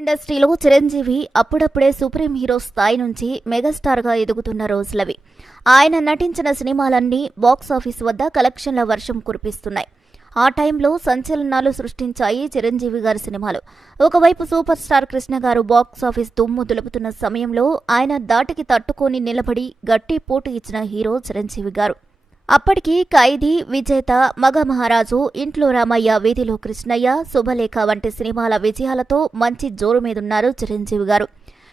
ఇండస్ట్రీలో చిరంజీవి అప్పుడప్పుడే supreme hero స్థాయి నుంచి మెగాస్టార్గా ఎదుగుతున్న రోజులవి. ఆయన నటించిన సినిమాలన్నీ బాక్సాఫీస్ వద్ద కలెక్షన్ల వర్షం కురిపిస్తున్నాయి. ఆ టైంలో సంచలనాలు సృష్టించాయి చిరంజీవి గారి సినిమాలు. ఒకవైపు సూపర్ స్టార్ కృష్ణ గారు బాక్సాఫీస్ దుమ్ము దులుపుతున్న సమయంలో ఆయన దాటికి తట్టుకొని నిలబడి గట్టి పోటీ ఇచ్చిన హీరో చిరంజీవి గారు. అప్పటికి ఖైదీ విజేత మగ మహారాజు ఇంట్లో రామయ్య వీధిలో కృష్ణయ్య శుభలేఖ వంటి సినిమాల విజయాలతో మంచి జోరు మీదున్నారు చిరంజీవి గారు.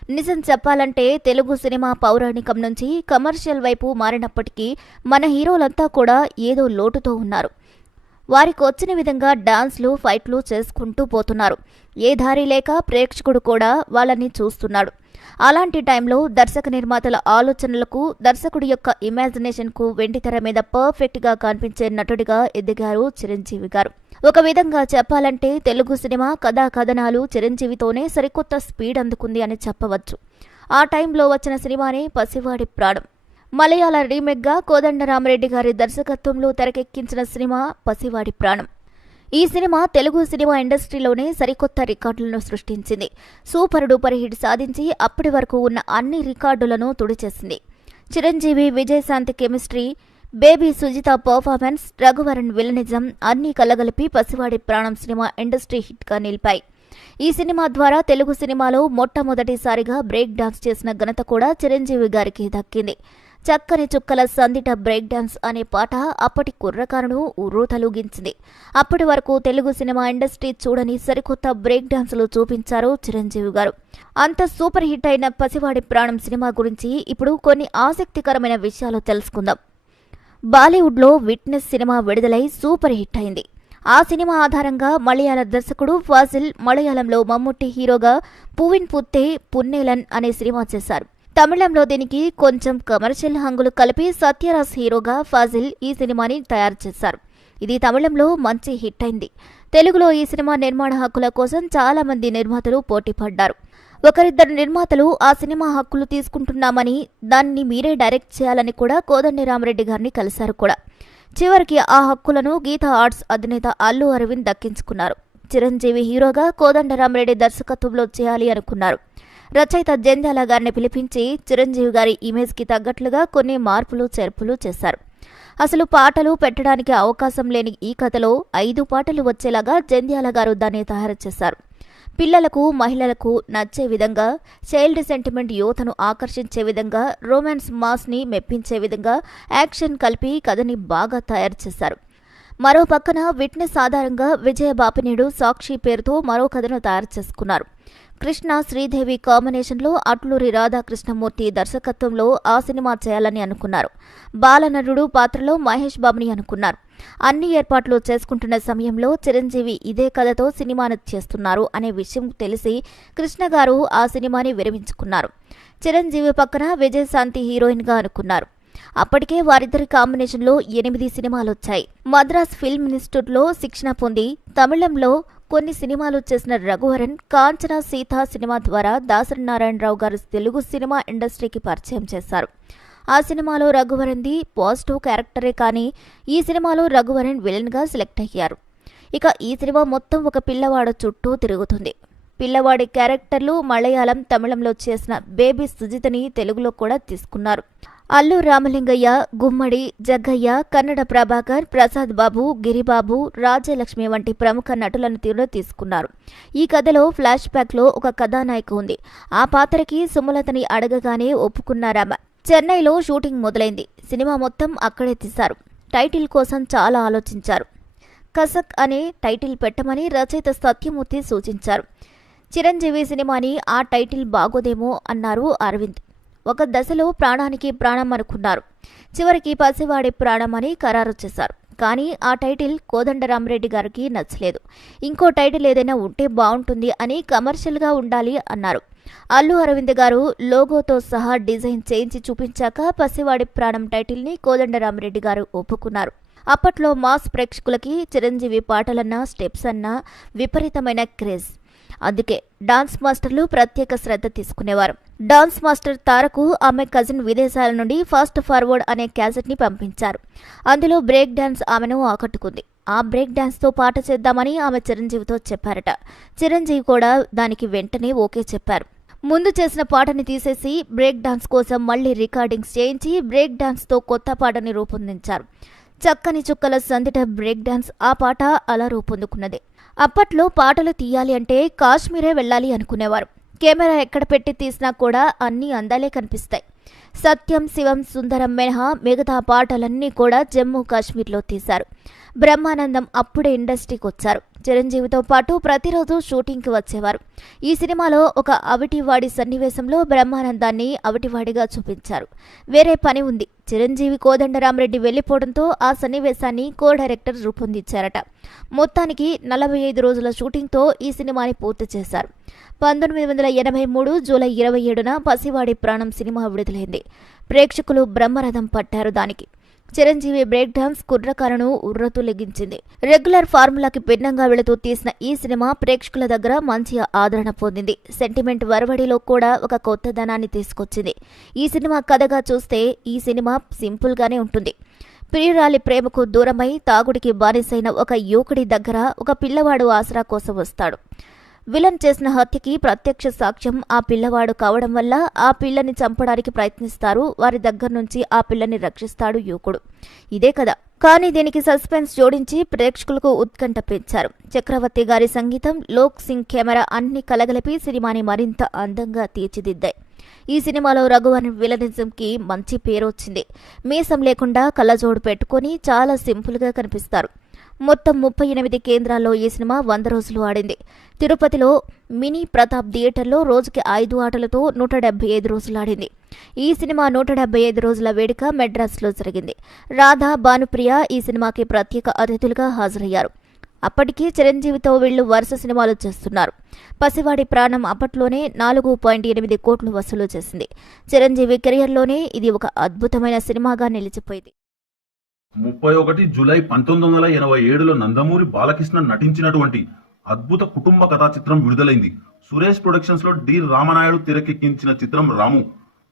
నిజం చెప్పాలంటే తెలుగు సినిమా పౌరాణికం నుంచి కమర్షియల్ వైపు మారినప్పటికీ మన హీరోలంతా కూడా ఏదో లోటుతో ఉన్నారు. వారికి వచ్చిన విధంగా డాన్స్లు ఫైట్లు చేసుకుంటూ పోతున్నారు. ఏ దారి లేక ప్రేక్షకుడు కూడా వాళ్ళని చూస్తున్నాడు. అలాంటి టైంలో దర్శక నిర్మాతల ఆలోచనలకు దర్శకుడి యొక్క ఇమాజినేషన్కు వెండితెర మీద పర్ఫెక్ట్గా కనిపించే నటుడిగా ఎదిగారు చిరంజీవి గారు. ఒక విధంగా చెప్పాలంటే తెలుగు సినిమా కథా కథనాలు చిరంజీవితోనే సరికొత్త స్పీడ్ అందుకుంది అని చెప్పవచ్చు. ఆ టైంలో వచ్చిన సినిమానే పసివాడి ప్రాణం. మలయాళ రీమేక్గా కోదండరామరెడ్డి గారి దర్శకత్వంలో తెరకెక్కించిన సినిమా పసివాడి ప్రాణం. ఈ సినిమా తెలుగు సినిమా ఇండస్ట్రీలోనే సరికొత్త రికార్డులను సృష్టించింది. సూపర్ డూపర్ హిట్ సాధించి అప్పటి వరకు ఉన్న అన్ని రికార్డులను తుడిచేసింది. Chiranjeevi Vijayashanti chemistry baby Sujitha performance Raghuvaran villainism అన్నీ కలగలిపి పసివాడి ప్రాణం సినిమా ఇండస్ట్రీ హిట్గా నిలిపాయి. ఈ సినిమా ద్వారా తెలుగు సినిమాలో మొట్టమొదటిసారిగా బ్రేక్ డాన్స్ చేసిన ఘనత కూడా చిరంజీవి గారికి దక్కింది. చక్కని చుక్కల సందిట బ్రేక్ డాన్స్ అనే పాట అప్పటి కుర్రకారును ఉర్రూతలూగించింది అప్పటి వరకు తెలుగు సినిమా ఇండస్ట్రీ చూడని సరికొత్త బ్రేక్ డాన్సులు చూపించారు చిరంజీవి గారు. అంత సూపర్ హిట్ అయిన పసివాడి ప్రాణం సినిమా గురించి ఇప్పుడు కొన్ని ఆసక్తికరమైన విషయాలు తెలుసుకుందాం. బాలీవుడ్లో విట్నెస్ సినిమా విడుదలై సూపర్ హిట్ అయింది. ఆ సినిమా ఆధారంగా మలయాళ దర్శకుడు ఫాజిల్ మలయాళంలో మమ్ముట్టి హీరోగా పువిన్ పుత్తే పున్నేలన్ అనే సినిమా చేశారు. తమిళంలో దీనికి కొంచెం కమర్షియల్ హంగులు కలిపి సత్యరాజ్ హీరోగా ఫాజిల్ ఈ సినిమాని తయారు చేశారు. ఇది తమిళంలో మంచి హిట్ అయింది. తెలుగులో ఈ సినిమా నిర్మాణ హక్కుల కోసం చాలా మంది నిర్మాతలు పోటీపడ్డారు ఒకరిద్దరు నిర్మాతలు ఆ సినిమా హక్కులు తీసుకుంటున్నామని దాన్ని మీరే డైరెక్ట్ చేయాలని కూడా కోదండి రామరెడ్డి గారిని కలిశారు కూడా. చివరికి ఆ హక్కులను గీతా ఆర్ట్స్ అధినేత అల్లు అరవింద్ దక్కించుకున్నారు. చిరంజీవి హీరోగా కోదండరామరెడ్డి దర్శకత్వంలో చేయాలి అనుకున్నారు. రచయిత జంధ్యాల గారిని పిలిపించి చిరంజీవి గారి ఇమేజ్కి తగ్గట్లుగా కొన్ని మార్పులు చేర్పులు చేశారు. అసలు పాటలు పెట్టడానికి అవకాశం లేని ఈ కథలో ఐదు పాటలు వచ్చేలాగా జంధ్యాల గారు దాన్ని తయారు చేశారు. పిల్లలకు మహిళలకు నచ్చే విధంగా చైల్డ్ సెంటిమెంట్ యువతను ఆకర్షించే విధంగా రొమాన్స్ మాస్ని మెప్పించే విధంగా యాక్షన్ కలిపి కథని బాగా తయారు చేశారు. మరో పక్కన విట్నెస్ ఆధారంగా విజయ బాపినేడు సాక్షి పేరుతో మరో కథను తయారు చేసుకున్నారు. కృష్ణ శ్రీదేవి కాంబినేషన్లో అట్లూరి రాధాకృష్ణమూర్తి దర్శకత్వంలో ఆ సినిమా చేయాలని అనుకున్నారు. బాలనటుడు పాత్రలో మహేష్ బాబుని అనుకున్నారు. అన్ని ఏర్పాట్లు చేసుకుంటున్న సమయంలో చిరంజీవి ఇదే కథతో సినిమాను చేస్తున్నారు అనే విషయం తెలిసి కృష్ణ గారు ఆ సినిమాని విరమించుకున్నారు. చిరంజీవి పక్కన విజయశాంతి హీరోయిన్గా అనుకున్నారు. అప్పటికే వారిద్దరి కాంబినేషన్లో ఎనిమిది సినిమాలు వచ్చాయి. మద్రాస్ ఫిల్మ్ ఇన్స్టిట్యూట్లో శిక్షణ పొంది తమిళంలో కొన్ని సినిమాలు చేసిన రఘువరన్ కాంచన సీత సినిమా ద్వారా దాసరి నారాయణరావు గారు తెలుగు సినిమా ఇండస్ట్రీకి పరిచయం చేశారు. ఆ సినిమాలో రఘువరన్ది పాజిటివ్ క్యారెక్టరే కానీ ఈ సినిమాలో రఘువరన్ విలన్గా సెలెక్ట్ అయ్యారు. ఇక ఈ సినిమా మొత్తం ఒక పిల్లవాడ చుట్టూ తిరుగుతుంది. పిల్లవాడి క్యారెక్టర్లు మలయాళం తమిళంలో చేసిన బేబీ సుజితని తెలుగులో కూడా తీసుకున్నారు. అల్లు రామలింగయ్య గుమ్మడి జగ్గయ్య కన్నడ ప్రభాకర్ ప్రసాద్ బాబు గిరిబాబు రాజ్యలక్ష్మి వంటి ప్రముఖ నటులను తీరు తీసుకున్నారు. ఈ కథలో ఫ్లాష్ బ్యాక్లో ఒక కథానాయిక ఉంది. ఆ పాత్రకి సుమలతని అడగగానే ఒప్పుకున్నారామ చెన్నైలో షూటింగ్ మొదలైంది. సినిమా మొత్తం అక్కడే తీశారు. టైటిల్ కోసం చాలా ఆలోచించారు. కసక్ అనే టైటిల్ పెట్టమని రచయిత సత్యమూర్తి సూచించారు. చిరంజీవి సినిమాని ఆ టైటిల్ బాగోదేమో అన్నారు అరవింద్. ఒక దశలో ప్రాణానికి ప్రాణం అనుకున్నారు. చివరికి పసివాడి ప్రాణం అని ఖరారు చేశారు. కానీ ఆ టైటిల్ కోదండరామరెడ్డి గారికి నచ్చలేదు. ఇంకో టైటిల్ ఏదైనా ఉంటే బాగుంటుంది అని కమర్షియల్గా ఉండాలి అన్నారు. అల్లు అరవింద్ గారు లోగోతో సహా డిజైన్ చేయించి చూపించాక పసివాడి ప్రాణం టైటిల్ని కోదండరామరెడ్డి గారు ఒప్పుకున్నారు. అప్పట్లో మాస్ ప్రేక్షకులకి చిరంజీవి పాటలన్నా స్టెప్స్ అన్నా విపరీతమైన క్రేజ్. అందుకే డాన్స్ మాస్టర్లు ప్రత్యేక శ్రద్ధ తీసుకునేవారు. డాన్స్ మాస్టర్ తారకు ఆమె కజిన్ విదేశాల నుండి ఫాస్ట్ ఫార్వర్డ్ అనే క్యాసెట్ని పంపించారు. అందులో బ్రేక్ డాన్స్ ఆమెను ఆకట్టుకుంది. ఆ బ్రేక్ డాన్స్తో పాట చేద్దామని ఆమె చిరంజీవితో చెప్పారట. చిరంజీవి కూడా దానికి వెంటనే ఓకే చెప్పారు. ముందు చేసిన పాటని తీసేసి బ్రేక్ డాన్స్ కోసం మళ్ళీ రికార్డింగ్స్ చేయించి బ్రేక్ డాన్స్తో కొత్త పాటని రూపొందించారు. చక్కని చుక్కల సందిట బ్రేక్ డాన్స్ ఆ పాట అలా రూపొందుకున్నది. అప్పట్లో పాటలు తీయాలి అంటే కాశ్మీరే వెళ్ళాలి అనుకునేవారు. కెమెరా ఎక్కడ పెట్టి తీసినా కూడా అన్నీ అందాలే కనిపిస్తాయి. సత్యం శివం సుందరం మినహా మిగతా పాటలన్నీ కూడా జమ్మూ కాశ్మీర్లో తీశారు. బ్రహ్మానందం అప్పుడే ఇండస్ట్రీకి వచ్చారు. చిరంజీవితో పాటు ప్రతిరోజు షూటింగ్కి వచ్చేవారు. ఈ సినిమాలో ఒక అవిటివాడి సన్నివేశంలో బ్రహ్మానందాన్ని అవిటివాడిగా చూపించారు. వేరే పని ఉంది. చిరంజీవి కోదండరామరెడ్డి వెళ్ళిపోవడంతో ఆ సన్నివేశాన్ని కో డైరెక్టర్ రూపొందించారట. మొత్తానికి నలభై ఐదు రోజుల షూటింగ్తో ఈ సినిమాని పూర్తి చేశారు. పంతొమ్మిది వందల ఎనభై మూడు జూలై ఇరవై ఏడున పసివాడి ప్రాణం సినిమా విడుదలైంది. ప్రేక్షకులు బ్రహ్మరథం పట్టారు దానికి. చిరంజీవి బ్రేక్ డాన్స్ కుర్రకారను ఉర్రతూలెగించింది రెగ్యులర్ ఫార్ములాకి భిన్నంగా వెళుతూ తీసిన ఈ సినిమా ప్రేక్షకుల దగ్గర మంచి ఆదరణ పొందింది. సెంటిమెంట్ వరవడిలో కూడా ఒక కొత్తదనాన్ని తీసుకొచ్చింది. ఈ సినిమా కథగా చూస్తే ఈ సినిమా సింపుల్ గానే ఉంటుంది. ప్రియురాలి ప్రేమకు దూరమై తాగుడికి బానిసైన ఒక యువకుడి దగ్గర ఒక పిల్లవాడు ఆసరా కోసం వస్తాడు. విలన్ చేసిన హత్యకి ప్రత్యక్ష సాక్ష్యం ఆ పిల్లవాడు కావడం వల్ల ఆ పిల్లని చంపడానికి ప్రయత్నిస్తారు. వారి దగ్గర నుంచి ఆ పిల్లని రక్షిస్తాడు యువకుడు. ఇదే కదా కానీ దీనికి సస్పెన్స్ జోడించి ప్రేక్షకులకు ఉత్కంఠ పెంచారు. చక్రవర్తి గారి సంగీతం లోక్ సింగ్ కెమెరా అన్ని కలగలిపి సినిమాని మరింత అందంగా తీర్చిదిద్దాయి. ఈ సినిమాలో రఘువరన్ విలనిజంకి మంచి పేరు వచ్చింది మీసం లేకుండా కళ్ళజోడు పెట్టుకొని చాలా సింపుల్గా కనిపిస్తారు. మొత్తం ముప్పై ఎనిమిది కేంద్రాల్లో ఈ సినిమా వంద రోజులు ఆడింది. తిరుపతిలో మినీ ప్రతాప్ థియేటర్లో రోజుకి ఐదు ఆటలతో నూట డెబ్బై ఐదు రోజులు ఆడింది. ఈ సినిమా నూట డెబ్బై ఐదు రోజుల వేడుక మెడ్రాస్లో జరిగింది. రాధా భానుప్రియ ఈ సినిమాకి ప్రత్యేక అతిథులుగా హాజరయ్యారు. అప్పటికి చిరంజీవితో వీళ్ళు వరుస సినిమాలు చేస్తున్నారు. పసివాడి ప్రాణం అప్పట్లోనే నాలుగు పాయింట్ ఎనిమిది కోట్లు వసూలు చేసింది. చిరంజీవి కెరియర్లోనే ఇది ఒక అద్భుతమైన సినిమాగా నిలిచిపోయింది. ముప్పై ఒకటి జూలై పంతొమ్మిది వందల ఎనభై ఏడులో నందమూరి బాలకృష్ణ నటించినటువంటి అద్భుత కుటుంబ కథా చిత్రం విడుదలైంది. సురేష్ ప్రొడక్షన్స్లో డి రామనాయుడు తెరకెక్కించిన చిత్రం రాము.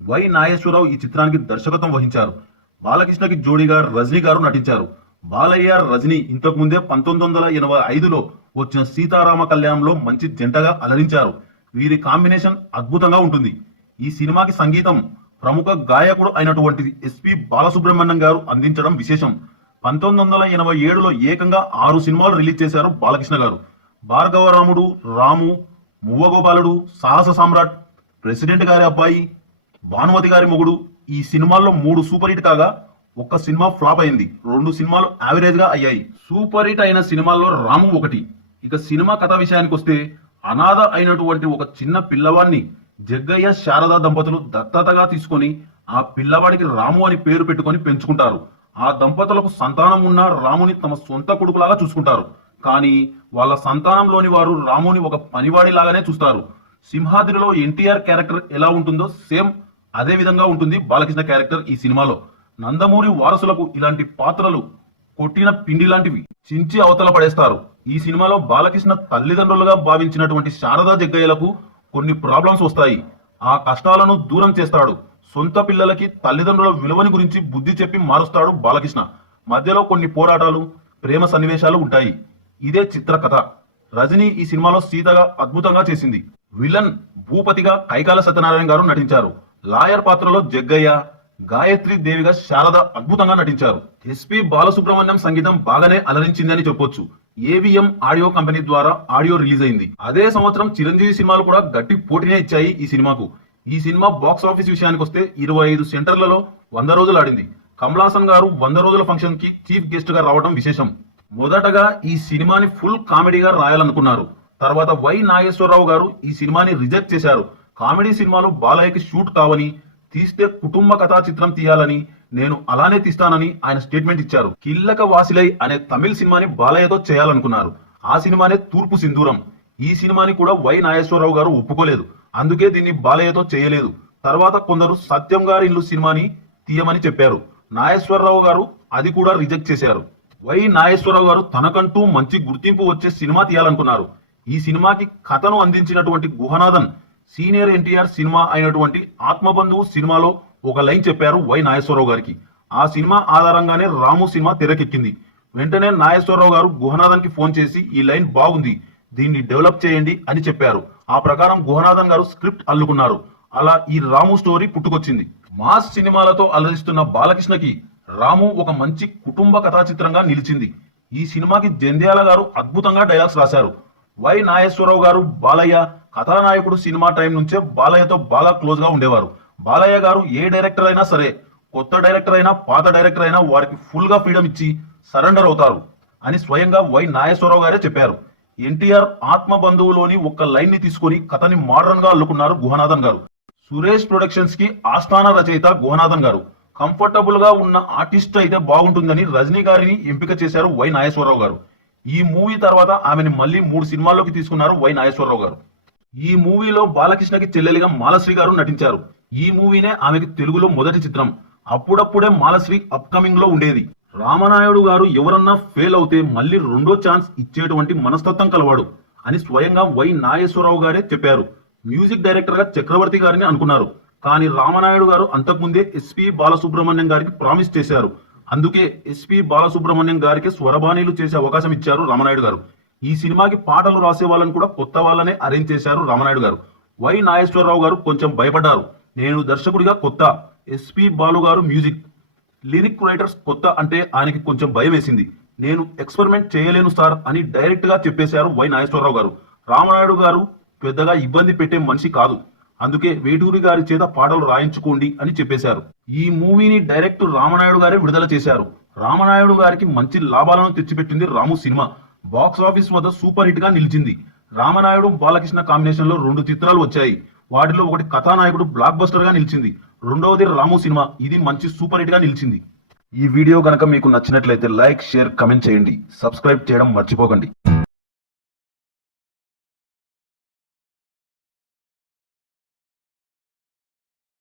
వై నాగేశ్వరరావు ఈ చిత్రానికి దర్శకత్వం వహించారు. బాలకృష్ణకి జోడీగా రజనీ గారు నటించారు. బాలయ్య రజనీ ఇంతకు ముందే పంతొమ్మిది వందల ఎనభై ఐదులో వచ్చిన సీతారామ కళ్యాణంలో మంచి జంటగా అలరించారు. వీరి కాంబినేషన్ అద్భుతంగా ఉంటుంది. ఈ సినిమాకి సంగీతం ప్రముఖ గాయకుడు అయినటువంటి ఎస్పి బాలసుబ్రహ్మణ్యం గారు అందించడం విశేషం. పంతొమ్మిది వందల ఎనభై ఏడులో ఏకంగా ఆరు సినిమాలు రిలీజ్ చేశారు బాలకృష్ణ గారు. భార్గవరాముడు రాము మువ్వగోపాలుడు సాహస సామ్రాట్ ప్రెసిడెంట్ గారి అబ్బాయి భానుమతి గారి మొగుడు ఈ సినిమాల్లో మూడు సూపర్ హిట్ కాగా ఒక్క సినిమా ఫ్లాప్ అయింది. రెండు సినిమాలు యావరేజ్గా అయ్యాయి. సూపర్ హిట్ అయిన సినిమాల్లో రాము ఒకటి. ఇక సినిమా కథ విషయానికి వస్తే అనాథ అయినటువంటి ఒక చిన్న పిల్లవాడిని జగ్గయ్య శారద దంపతులు దత్తతగా తీసుకొని ఆ పిల్లవాడికి రాము అని పేరు పెట్టుకొని పెంచుకుంటారు. ఆ దంపతులకు సంతానం ఉన్న రాముని తమ సొంత కొడుకులాగా చూసుకుంటారు. కానీ వాళ్ళ సంతానంలోని వారు రాముని ఒక పనివాడి లాగానే చూస్తారు. సింహాద్రిలో ఎన్టీఆర్ క్యారెక్టర్ ఎలా ఉంటుందో సేమ్ అదే విధంగా ఉంటుంది బాలకృష్ణ క్యారెక్టర్ ఈ సినిమాలో. నందమూరి వారసులకు ఇలాంటి పాత్రలు కొట్టిన పిండి లాంటివి చించి అవతల పడేస్తారు. ఈ సినిమాలో బాలకృష్ణ తల్లిదండ్రులుగా భావించినటువంటి శారదా జగ్గయ్యలకు కొన్ని ప్రాబ్లమ్స్ వస్తాయి. ఆ కష్టాలను దూరం చేస్తాడు. సొంత పిల్లలకి తల్లిదండ్రుల విలువని గురించి బుద్ధి చెప్పి మారుస్తాడు బాలకృష్ణ. మధ్యలో కొన్ని పోరాటాలు ప్రేమ సన్నివేశాలు ఉంటాయి. ఇదే చిత్రకథ రజనీ ఈ సినిమాలో సీతగా అద్భుతంగా చేసింది. విలన్ భూపతిగా కైకాల సత్యనారాయణ గారు నటించారు. లాయర్ పాత్రలో జగ్గయ్య గాయత్రి దేవిగా శారద అద్భుతంగా నటించారు. ఎస్పి బాలసుబ్రహ్మణ్యం సంగీతం బాగానే అలరించిందని చెప్పొచ్చు. ఏవిఎం ఆడియో కంపెనీ ద్వారా ఆడియో రిలీజ్ అయింది. అదే సంవత్సరం చిరంజీవి సినిమాలు కూడా గట్టి పోటీనే ఇచ్చాయి ఈ సినిమాకు. ఈ సినిమా బాక్స్ ఆఫీస్ విషయానికి వస్తే ఇరవై ఐదు సెంటర్లలో వంద రోజులు ఆడింది. కమలాసన్ గారు వంద రోజుల ఫంక్షన్కి చీఫ్ గెస్ట్గా రావడం విశేషం. మొదటగా ఈ సినిమాని ఫుల్ కామెడీగా రాయాలనుకున్నారు. తర్వాత వై నాగేశ్వరరావు గారు ఈ సినిమాని రిజెక్ట్ చేశారు. కామెడీ సినిమాలు బాలయ్యకి షూట్ కావని తీస్తే కుటుంబ కథా చిత్రం తీయాలని నేను అలానే తీస్తానని ఆయన స్టేట్మెంట్ ఇచ్చారు. కిల్లక వాసిలై అనే తమిళ సినిమాని బాలయ్యతో చేయాలనుకున్నారు. ఆ సినిమానే తూర్పు సింధూరం. ఈ సినిమాని కూడా వై నాగేశ్వరరావు గారు ఒప్పుకోలేదు. అందుకే దీన్ని బాలయ్యతో చేయలేదు. తర్వాత కొందరు సత్యం గారి ఇల్లు సినిమాని తీయమని చెప్పారు. నాగేశ్వరరావు గారు అది కూడా రిజెక్ట్ చేశారు. వై నాగేశ్వరరావు గారు తనకంటూ మంచి గుర్తింపు వచ్చే సినిమా తీయాలనుకున్నారు. ఈ సినిమాకి కథను అందించినటువంటి గుహనాథన్ సీనియర్ ఎన్టీఆర్ సినిమా అయినటువంటి ఆత్మబంధువు సినిమాలో ఒక లైన్ చెప్పారు వై నాగేశ్వరరావు గారికి. ఆ సినిమా ఆధారంగానే రాము సినిమా తెరకెక్కింది. వెంటనే నాగేశ్వరరావు గారు గుహనాథన్కి ఫోన్ చేసి ఈ లైన్ బాగుంది దీన్ని డెవలప్ చేయండి అని చెప్పారు. ఆ ప్రకారం గుహనాథన్ గారు స్క్రిప్ట్ అల్లుకున్నారు. అలా ఈ రాము స్టోరీ పుట్టుకొచ్చింది. మాస్ సినిమాలతో అలరిస్తున్న బాలకృష్ణకి రాము ఒక మంచి కుటుంబ కథా చిత్రంగా నిలిచింది. ఈ సినిమాకి జంధ్యాల గారు అద్భుతంగా డైలాగ్స్ రాశారు. వై నాగేశ్వరరావు గారు బాలయ్య కథానాయకుడు సినిమా టైం నుంచే బాలయ్యతో బాగా క్లోజ్గా ఉండేవారు. బాలయ్య గారు ఏ డైరెక్టర్ అయినా సరే కొత్త డైరెక్టర్ అయినా పాత డైరెక్టర్ అయినా వారికి ఫుల్గా ఫ్రీడమ్ ఇచ్చి సరెండర్ అవుతారు అని స్వయంగా వై నాగేశ్వరరావు గారే చెప్పారు. ఎన్టీఆర్ ఆత్మ బంధువులోని ఒక్క లైన్ని తీసుకొని కథని మోడర్న్గా అల్లుకున్నారు గుహనాథన్ గారు. సురేష్ ప్రొడక్షన్స్కి ఆస్థాన రచయిత గుహనాథన్ గారు. కంఫర్టబుల్గా ఉన్న ఆర్టిస్ట్ అయితే బాగుంటుందని రజనీ గారిని ఎంపిక చేశారు వై నాగేశ్వరరావు గారు. ఈ మూవీ తర్వాత ఆమెని మళ్ళీ మూడు సినిమాల్లోకి తీసుకున్నారు వై నాగేశ్వరరావు గారు. ఈ మూవీలో బాలకృష్ణకి చెల్లెలిగా మాలశ్రీ గారు నటించారు. ఈ మూవీనే ఆమెకి తెలుగులో మొదటి చిత్రం. అప్పుడప్పుడే మాలశ్రీ అప్కమింగ్లో ఉండేది. రామనాయుడు గారు ఎవరన్నా ఫెయిల్ అవుతే మళ్ళీ రెండో ఛాన్స్ ఇచ్చేటువంటి మనస్తత్వం కలవాడు అని స్వయంగా వై నాగేశ్వరరావు గారే చెప్పారు. మ్యూజిక్ డైరెక్టర్గా చక్రవర్తి గారిని అనుకున్నారు. కానీ రామనాయుడు గారు అంతకుముందే ఎస్పి బాలసుబ్రహ్మణ్యం గారికి ప్రామిస్ చేశారు. అందుకే ఎస్పి బాలసుబ్రహ్మణ్యం గారికి స్వరబాణీలు చేసే అవకాశం ఇచ్చారు రామనాయుడు గారు. ఈ సినిమాకి పాటలు రాసే వాళ్ళని కూడా కొత్త వాళ్ళనే అరేంజ్ చేశారు రామనాయుడు గారు. వై నాగేశ్వరరావు గారు కొంచెం భయపడ్డారు. నేను దర్శకుడిగా కొత్త. ఎస్పి బాలు గారు మ్యూజిక్. లిరిక్ రైటర్స్ కొత్త అంటే ఆయనకి కొంచెం భయం వేసింది. నేను ఎక్స్పెరిమెంట్ చేయలేను సార్ అని డైరెక్ట్గా చెప్పేశారు వై నాగేశ్వరరావు గారు. రామనాయుడు గారు పెద్దగా ఇబ్బంది పెట్టే మనిషి కాదు. అందుకే వేటూరి గారి చేత పాటలు రాయించుకోండి అని చెప్పేశారు. ఈ మూవీని డైరెక్ట్ రామనాయుడు గారే విడుదల చేశారు. రామనాయుడు గారికి మంచి లాభాలను తెచ్చిపెట్టింది రాము సినిమా. బాక్స్ ఆఫీస్ వద్ద సూపర్ హిట్గా నిలిచింది. రామనాయుడు బాలకృష్ణ కాంబినేషన్లో రెండు చిత్రాలు వచ్చాయి. వాటిలో ఒకటి కథానాయకుడు బ్లాక్ బస్టర్గా నిలిచింది. రెండవది రాము సినిమా. ఇది మంచి సూపర్ హిట్గా నిలిచింది. ఈ వీడియో కనుక మీకు నచ్చినట్లయితే లైక్ షేర్ కమెంట్ చేయండి. సబ్స్క్రైబ్ చేయడం మర్చిపోకండి.